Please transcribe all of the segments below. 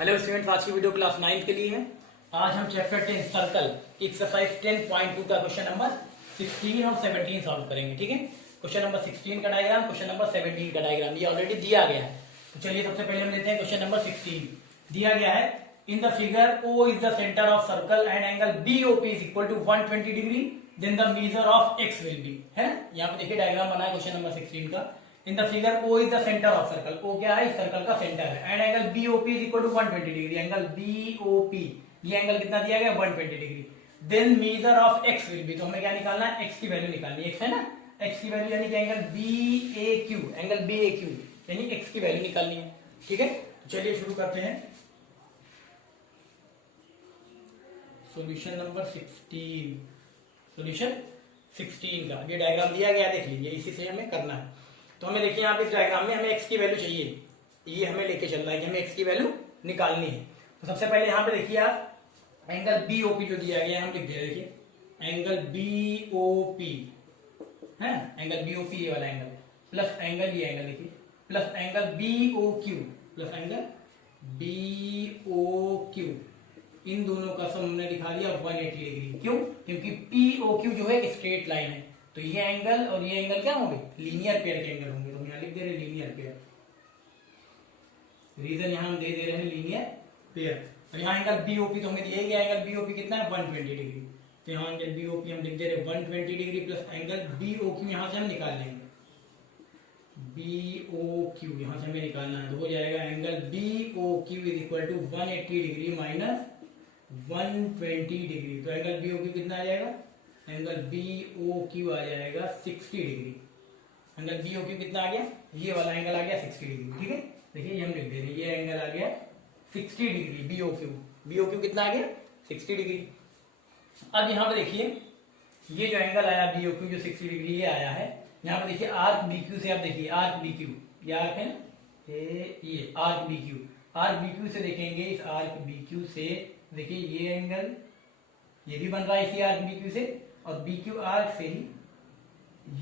Hello students, आज की video class 9 के लिए है। आज हम चैप्टर 10 सर्कल एक्सरसाइज 10.2 का क्वेश्चन नंबर 16 और 17 सॉल्व करेंगे। ठीक है, क्वेश्चन नंबर 16 का डायग्राम, क्वेश्चन नंबर 17 का डायग्राम ये ऑलरेडी दिया गया है। तो चलिए सबसे पहले हम लेते हैं क्वेश्चन नंबर 16। दिया गया है in the figure O is the centre of circle and angle BOP is equal to 120 degree, then the measure of x will be. है यहाँ पे देखिए डायग्राम बना है क्वेश्चन नंबर 16 का। In the figure O is the centre of circle, O क्या है, इस सर्कल का सेंटर है, and angle BOP is equal to 120 degree. Angle BOP ये एंगल कितना दिया गया, 120 degree. Then measure of x will be, तो हमें क्या निकालना है, x की वैल्यू निकालनी है। x है ना, x की वैल्यू यानी कि एंगल BAQ, एंगल BAQ यानी x की वैल्यू निकालनी है। ठीक है, चलिए शुरू करते हैं। सॉल्यूशन नंबर 16, सॉल्यूशन 16 का ये डायग्राम दिया गया, देख लीजिए, इसी से हमें करना है। तो हमें देखिए यहाँ पे इस डायग्राम में हमें x की वैल्यू चाहिए, ये हमें लेके चल रहा है कि हमें x की वैल्यू निकालनी है। तो सबसे पहले यहाँ पे देखिए आप एंगल BOP जो दिया गया है हम लिख दे, देखिए एंगल BOP है, एंगल BOP ये वाला एंगल प्लस एंगल ये एंगल देखिए plus angle BOQ plus angle BOQ, इन दोनों का सम हमने दिखा दिया 180 डिग्री। क्यों? क्योंकि POQ जो है एक स्ट्रेट लाइन है, तो ये एंगल और ये एंगल क्या होंगे, लीनियर पेयर के एंगल होंगे। तो हम यहाँ लिख दे रहे हैं लीनियर पेयर, रीजन यहाँ हम दे रहे हैं लीनियर पेयर। और यहाँ एंगल BOP तो हमें दिया गया, एंगल BOP कितना है, 120 डिग्री। तो यहाँ एंगल BOP हम लिख दे रहे हैं 120 डिग्री प्लस एंगल BOQ यहाँ से हम निकाल लेंगे, BOQ यहाँ से हमें निकालना है, तो हो जाएगा angle BOQ is equal to 180 degree minus 120 degree. तो एंगल BOQ कितना आ जाएगा, एंगल BOQ आ जाएगा 60 डिग्री। एंगल BOQ कितना आ गया, ये वाला एंगल आ गया 60 डिग्री। ठीक है, देखिए ये हम लिख दे रहे हैं, ये एंगल आ गया 60 डिग्री BOQ कितना आ गया, 60 डिग्री। अब यहाँ पे देखिए ये जो एंगल आया BOQ जो 60 डिग्री ये आया है, यहाँ पे देखिए आर्क BQ से आप देखिए आर्क BQ, ये आर्क है ना, ये आर्क BQ से देखेंगे, इस आर्क BQ से देखिए ये एंगल ये भी बन रहा है इसी आर्क BQ से, और BQ आर्क से ही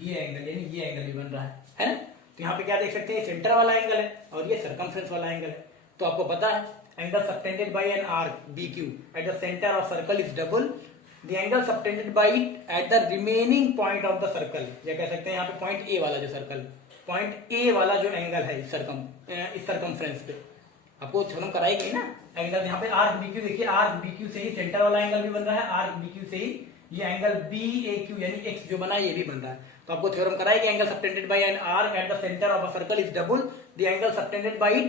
ये एंगल यानी ये एंगल भी बन रहा है ना। तो यहाँ पे क्या देख सकते हैं, सेंटर वाला एंगल है और ये सर्कमफ्रेंस वाला एंगल है। तो आपको पता है angle subtended by an arc BQ at the centre of circle is double the angle subtended by it at the remaining point of the circle. या कह सकते हैं यहाँ पे पॉइंट A वाला जो सर्कल, पॉइंट A वाला जो एंगल है इस सर्कमफ्रेंस पे, आपको थ्योरम कराएगी ना एंगल। यहाँ पे आर्क BQ देखिए, आर्क BQ से ही सेंटर वाला एंगल भी बन रहा है, आर्क BQ से ही ये एंगल BAQ यानी x जो बना है ये भी बन रहा है। तो आपको थ्योरम कराएगी angle subtended by an arc at the centre of a circle is double the angle subtended by it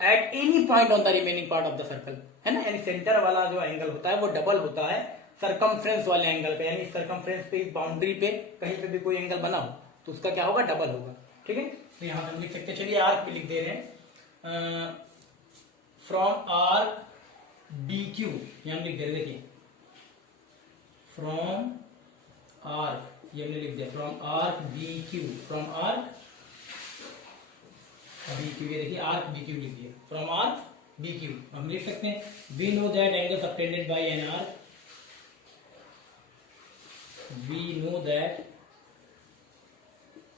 at any point on the remaining part of the circle, है ना। यानी सेंटर वाला जो एंगल होता है वो double होता है सर्कमफ्रेंस वाले एंगल पे, यानी सर्कमफ्रेंस पे बाउंड्री पे कहीं पे भी कोई एंगल बना हो तो उसका क्या होगा, डबल होगा। ठीक है, तो यहाँ पे हम लिख सकते हैं, चलिए आर्क भी लिख दे रहे हैं, फ्रॉम आर्क BQ ये हम लिख दे रहे, देखिए फ्रॉम आर्क ये हमने लिख दिया, from arc BQ, from arc BQ, ये देखिए आर्क BQ लिख दिया, फ्रॉम आर्क BQ हम लिख सकते हैं, we know that angle subtended by an arc, we know that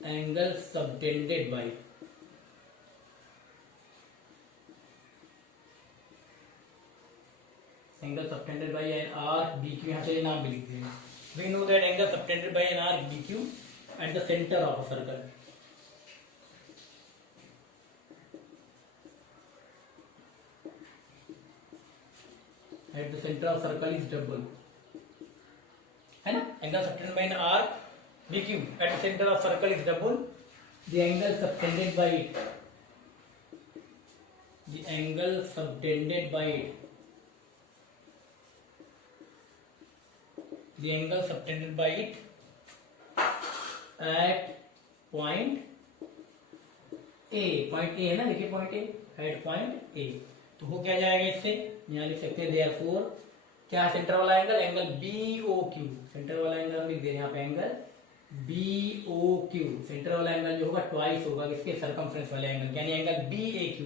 angle subtended by angle subtended by an arc BQ, यहाँ से नाम भी लिख देंगे, we know that angle subtended by an arc BQ at the centre of a circle, at the centre of circle is double, है ना। Angle subtended by an arc BQ at the centre of circle is double the angle subtended by it, the angle subtended by it, the angle subtended by it at point A, point A है ना, देखिए point A, at point A। तो हो क्या जाएगा इससे, यहाँ लिख सकते हैं therefore क्या सेंटर वाला एंगल, एंगल BOQ, सेंटर वाला एंगल हम लिख दे रहे हैं यहाँ पे एंगल BOQ, सेंटर वाला एंगल जो होगा ट्वाइस होगा किसके, सर्कमफ्रेंस वाले एंगल, यानी angle BAQ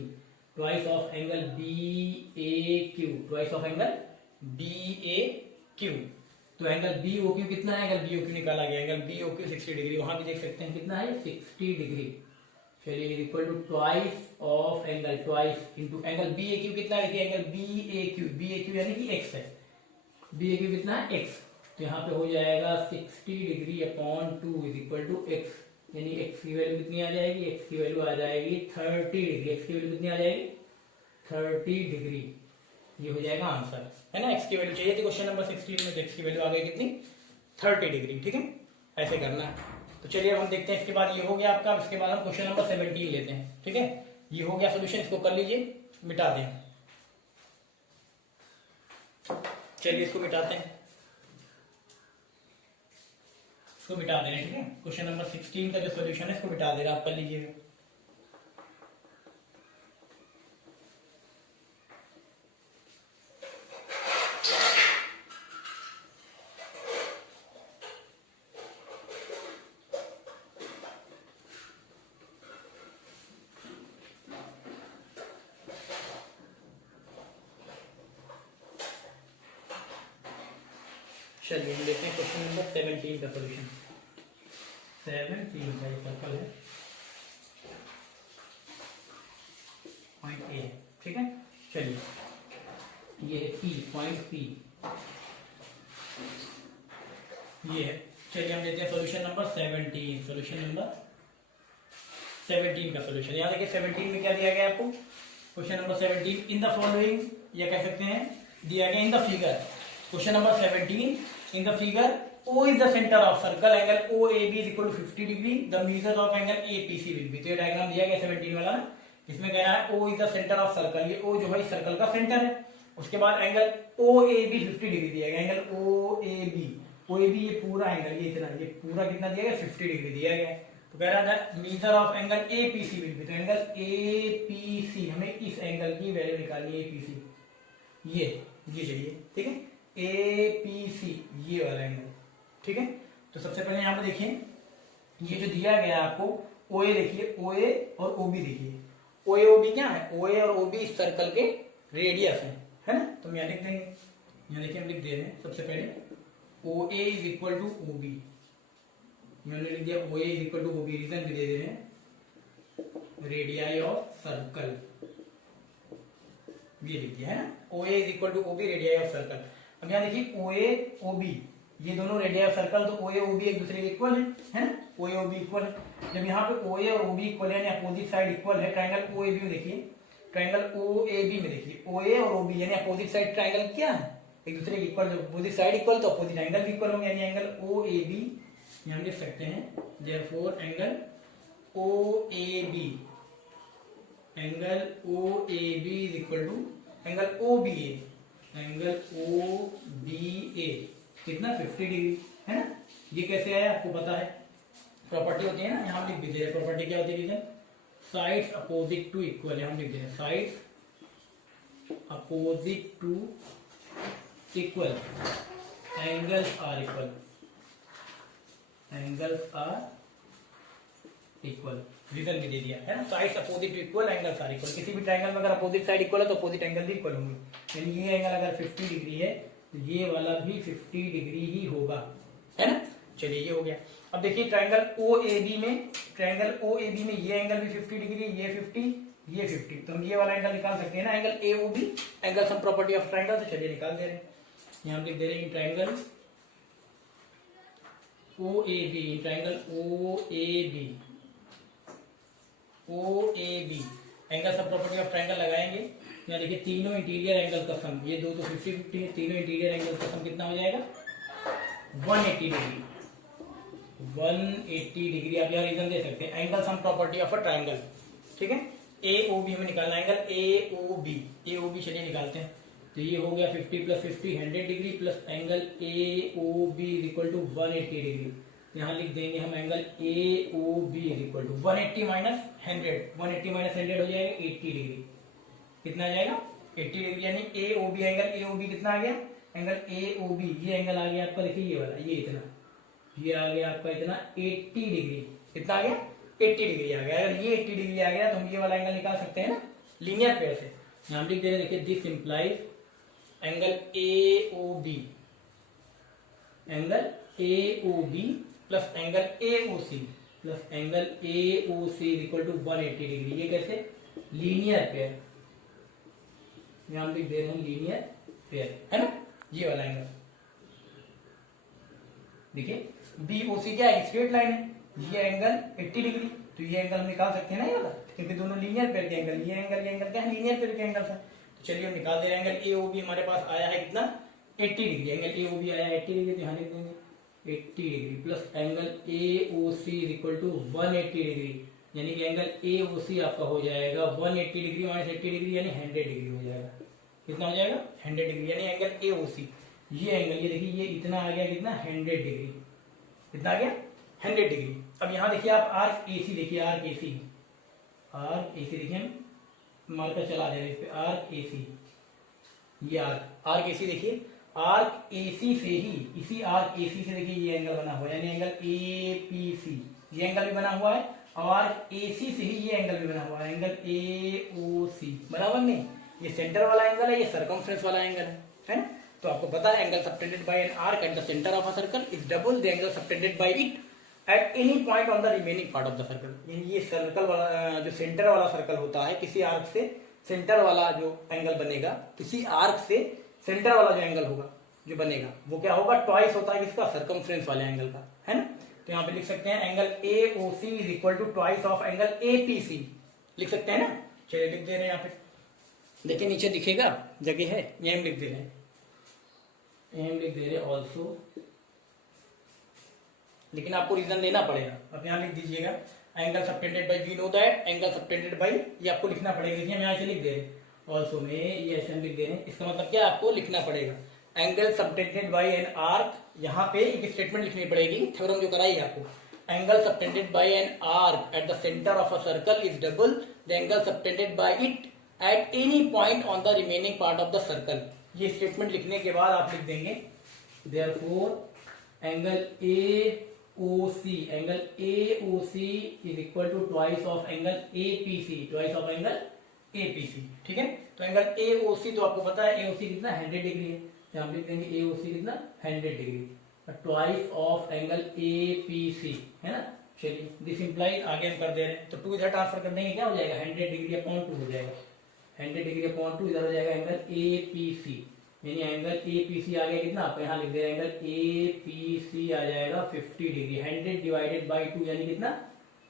twice of angle BAQ, twice of angle BAQ। तो एंगल BOQ कितना है, एंगल BOQ निकाला गया, एंगल BOQ 60 डिग्री, वहां भी देख सकते हैं कितना है 60 डिग्री, चलिए equal to twice of angle, twice into angle B A Q कितना है, देखिए एंगल बी ए क्यू यानी कि एक्स है, बी ए क्यू कितना है एक्स, तो यहाँ पे हो जाएगा 60 degree upon 2 is equal to x, यानी एक्स की वैल्यू कितनी आ जाएगी, एक्स की वैल्यू आ जाएगी 30 डिग्री, एक्स की वैल्यू कितनी आ जाएगी 30 डिग्री, ये हो जाएगा आंसर, है ना। एक्स की वैल्यू चाहिए थी क्वेश्चन नंबर 16 में, तो एक्स की वैल्यू आ गई कितनी 30 डिग्री, ठीक है, ऐसे करना है। तो चलिए हम देखते हैं, इसके बाद ये हो गया आपका, इसके बाद हम क्वेश्चन नंबर 17 लेते हैं, ठीक है, ये हो गया सोल्यूशन, इसको कर लीजिए, मिटा दें, चलिए इसको मिटाते हैं, इसको मिटा दे रहे हैं, ठीक है, क्वेश्चन नंबर 16 का जो सोल्यूशन है इसको मिटा दे रहा, आप कर लीजिएगा। चलिए हम देखते हैं क्वेश्चन नंबर 17 का सोल्यूशन, 17 का ये सर्कल है, पॉइंट ए है, ठीक है, चलिए ये है पी, पॉइंट पी ये है। चलिए हम देते हैं सोल्यूशन नंबर 17, सोल्यूशन नंबर 17 का सोल्यूशन, यहाँ देखिए 17 में क्या दिया गया आपको, question number 17 in the following, या कह सकते हैं दिया गया इन the figure, question number 17 in the figure O is the center of circle, angle OAB is equal to 50 degree, the measures of angle APC will be, तो ये diagram दिया गया 17 वाला ना, इसमें कह रहा है O is the center of circle, ये O जो है इस सर्कल का सेंटर है, उसके बाद एंगल OAB 50 डिग्री दिया गया, एंगल OAB ये पूरा एंगल, ये इतना, ये पूरा कितना दिया गया 50 डिग्री दिया गया, तो कह रहा था measure of angle APC will be, तो एंगल APC हमें इस एंगल की वैल्यू निकालनी है, APC ये चाहिए, ठीक है, APC ये वाला एंगल, ठीक है। तो सबसे पहले यहाँ पे देखिए ये जो दिया गया आपको OA, देखिए OA और OB, देखिए OA OB क्या है, OA और OB इस सर्कल के रेडियस है ना, तो हम यहाँ लिख देंगे, यहाँ देखिए हम लिख दे रहे हैं, सबसे पहले OA is equal to OB, मैंने लिख दिया OA is equal to OB, reason भी दे दे रहे हैं रेडियाई ऑफ सर्कल, ये लिख दिया है ना, OA is equal to OB radii of circle. अब यहाँ देखिए OA OB ये दोनों रेडियस ऑफ सर्कल, तो OA OB एक दूसरे के इक्वल है ना, OA OB इक्वल है, जब यहाँ पे OA और OB इक्वल है, यानी अपोजिट साइड इक्वल है, ट्रायंगल OAB में देखिए, ट्रायंगल OAB में देखिए OA और OB यानी अपोजिट साइड ट्रायंगल क्या है, एक दूसरे के इक्वल, जब अपोजिट साइड इक्वल तो अपोजिट एंगल भी इक्वल होंगे, यानी एंगल OAB हम लिख सकते हैं, therefore angle OAB is equal to angle OBA, angle OBA कितना 50 डिग्री है ना, ये कैसे आया आपको पता है, प्रॉपर्टी होती है ना, यहाँ लिख दीजिए प्रॉपर्टी क्या होती है, साइड्स अपोजिट टू इक्वल है, हम लिख देंगे sides opposite to equal, angles are equal, angles are equal, reason भी दे दिया है ना, sides opposite to equal, angles are equal, किसी भी ट्रायंगल में अगर अपोजिट साइड इक्वल है तो अपोजिट एंगल भी इक्वल होंगे, यानी ये एंगल अगर 50 डिग्री है तो ये वाला भी 50 डिग्री ही होगा, है ना। चलिए ये हो गया। अब देखिए ट्रायंगल OAB में ये एंगल भी 50 डिग्री, ये 50, ये 50, तो हम ये वाला एंगल निकाल सकते हैं ना, angle AOB, angle sum property of triangle, तो चलिए निकाल दे रहे हैं, यहाँ लिख दे रहे हैं triangle OAB, triangle OAB angle सब प्रॉपर्टी ऑफ ट्रायंगल लगाएंगे, यहाँ देखिए तीनों इंटीरियर एंगल का सम, ये दो तो 50-50 है, तीनों इंटीरियर एंगल का सम कितना हो जाएगा 180 डिग्री, 180 डिग्री, आप यहाँ रीजन दे सकते हैं, angle sum property of a triangle, ठीक है। AOB हमें निकालना है, एंगल AOB चलिए निकालते हैं, तो ये हो गया 50 + 50 100 degree, plus angle AOB is equal to 180 degree, यहाँ लिख देंगे हम angle AOB is equal to 180 minus 100 हो जाएगा 80 डिग्री, कितना आ जाएगा 80 डिग्री, यानी AOB एंगल AOB कितना आ गया, एंगल AOB ये एंगल आ गया आपका, देखिए ये वाला, ये इतना, ये आ गया आपका इतना 80 डिग्री, कितना आ गया 80 डिग्री आ गया, अगर ये 80 डिग्री आ गया तो हम ये वाला एंगल निकाल सकते हैं ना लीनियर पेयर से, यहाँ लिख दे रहे हैं, देखिए this implies angle AOB plus angle AOC plus angle A O C is equal to 180 degree. ये कैसे? लीनियर पेयर, यहां हम लिख दे रहे हैं लीनियर पेयर, है ना, ये वाला एंगल। देखिए बी ओ सी क्या है? स्ट्रेट लाइन है, ये एंगल 80 डिग्री, तो ये एंगल हम निकाल सकते हैं ना ये वाला, क्योंकि दोनों लीनियर पेयर के एंगल, ये एंगल क्या है? लीनियर पेयर के एंगल है। तो चलिए हम निकाल दे रहे हैं। एंगल ए ओ बी हमारे पास आया है कितना? 80 degree. Angle A O B आया है 80 डिग्री, तो यहाँ लिख देंगे 80 degree plus angle A O C is equal to 180 degree, यानी कि एंगल ए ओ सी आपका हो जाएगा 180 डिग्री माइनस 80 डिग्री यानी 100 डिग्री हो जाएगा। कितना हो जाएगा? 100 डिग्री, यानी एंगल ए ओ सी, ये एंगल, ये देखिए ये इतना आ गया कितना? 100 डिग्री। कितना आ गया? 100 डिग्री। अब यहाँ देखिए आप आर्क ए सी देखिए, arc A C, arc A सी देखिए, हम मार्कर चला दे रहे हैं इस पे, आर्क ए सी, ये आर्क ए सी देखिए, आर्क ए सी से ही, इसी आर्क ए सी से देखिए ये एंगल बना हुआ है, यानी एंगल ए पी सी, ये एंगल भी बना हुआ है, और आर्क ए सी से ही ये एंगल भी बना हुआ है, एंगल ए ओ सी, बराबर नहीं? ये सेंटर वाला एंगल है, ये सर्कमफ्रेंस वाला एंगल है ना? तो आपको पता है angle subtended by an arc at the centre of a circle is double the angle subtended by it at any point on the remaining part of the circle. यानी ये सर्कल वाला जो सेंटर वाला सर्कल होता है, किसी arc से centre वाला जो एंगल बनेगा, किसी आर्क से सेंटर वाला जो एंगल होगा जो बनेगा, वो क्या होगा? ट्वाइस होता है किसका? सर्कमफ्रेंस वाले एंगल का, है ना? तो यहाँ पे लिख सकते हैं angle A O C is equal to twice of angle A P C, लिख सकते हैं ना? चलिए लिख दे रहे हैं यहाँ पे, देखिए नीचे दिखेगा जगह है, ये हम लिख दे रहे हैं, एम लिख दे रहे ऑल्सो, लेकिन आपको रीजन देना पड़ेगा। अब यहाँ लिख दीजिएगा angle subtended by, we know that angle subtended by, ये आपको लिखना पड़ेगा। देखिए हम यहाँ से लिख दे रहे हैं ऑल्सो में, ये ऐसे हम लिख दे रहे हैं, इसका मतलब क्या? आपको लिखना पड़ेगा angle subtended by an arc, यहाँ पे एक स्टेटमेंट लिखनी पड़ेगी, थ्योरम जो कराई है आपको, angle subtended by an arc at the centre of a circle is double the angle subtended by it at any point on the remaining part of the circle. ये स्टेटमेंट लिखने के बाद आप लिख देंगे therefore angle A O C, angle A O C is equal to twice of angle A P C, twice of angle A P C, ठीक है? तो एंगल ए ओ सी तो आपको पता है ए ओ सी कितना? 100 डिग्री है, तो हम लिख देंगे ए ओ सी कितना? 100 degree, twice of angle A P C, है ना? चलिए दिस इंप्लाइज, आगे हम कर दे रहे हैं, तो 2 इधर ट्रांसफर कर देंगे, क्या हो जाएगा? 100 डिग्री अपॉन 2 हो जाएगा, 100 डिग्री अपॉन 2 इधर हो जाएगा एंगल ए पी सी, यानी एंगल ए पी सी आ गया कितना? आप यहाँ लिख दे रहे हैं एंगल ए पी सी आ जाएगा 50 डिग्री, 100 डिवाइडेड बाई 2 यानी कितना?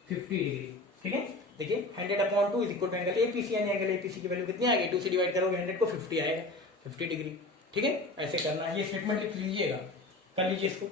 50 डिग्री, ठीक है? देखिए 100 upon 2 is equal to angle A P C, यानी एंगल ए पी सी की वैल्यू कितनी आ गई? 2 से डिवाइड करोगे 100 को, 50 आएगा, 50 डिग्री, ठीक है? ऐसे करना है, ये स्टेटमेंट लिख लीजिएगा, कर लीजिए इसको।